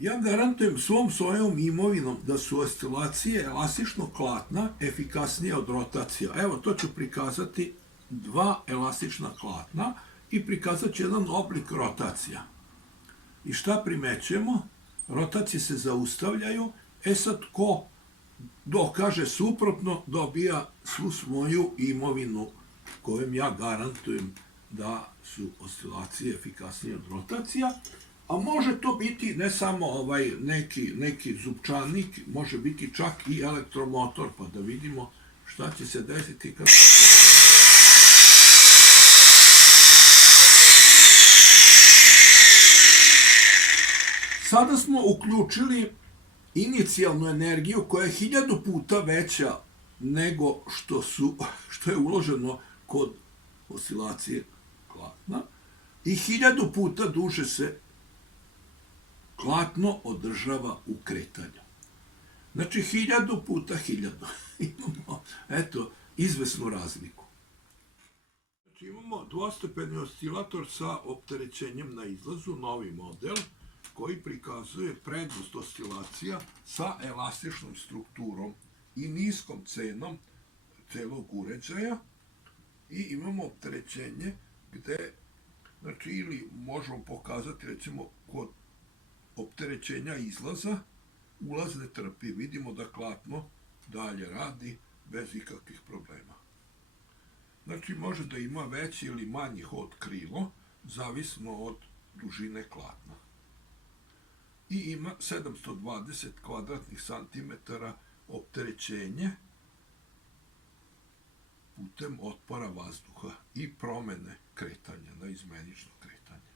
Ja garantujem svojom imovinom da su oscilacije elastičnog klatna efikasnije od rotacija. Evo, to ću prikazati dva elastična klatna i prikazat ću jedan oblik rotacija. I šta primećujemo? Rotacije se zaustavljaju. Sad, ko dokaže suprotno, dobija svu svoju imovinu kojom ja garantujem da su oscilacije efikasnije od rotacija. A može to biti ne samo neki zupčanik, može biti čak i elektromotor, pa da vidimo šta će se desiti kad... Sada smo uključili inicijalnu energiju koja je 1000 puta veća nego što je uloženo kod oscilacije klatna i 1000 puta duže se klatno održava u kretanju. Znači, 1000 puta 1000. Imamo, eto, izvesnu razliku. Znači, imamo dvostepeni oscilator sa opterećenjem na izlazu, novi model, koji prikazuje prednost oscilacija sa elastičnom strukturom i niskom cenom celog uređaja. I imamo opterećenje gde, znači, ili možemo pokazati, recimo, kod opterećenja izlaza, ulaz ne trpi. Vidimo da klatno dalje radi bez ikakvih problema. Znači, može da ima veći ili manji hod krilo, zavisno od dužine klatna. I ima 720 kvadratnih santimetara opterećenje putem otpora vazduha i promene kretanja, na izmenično kretanje.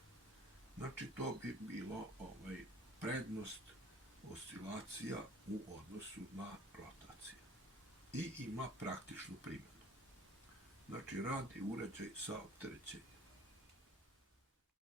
Znači, to bi bilo prednost oscilacija u odnosu na rotacije. I ima praktičnu primjenu. Znači, radi uređaj sa opterećenjem.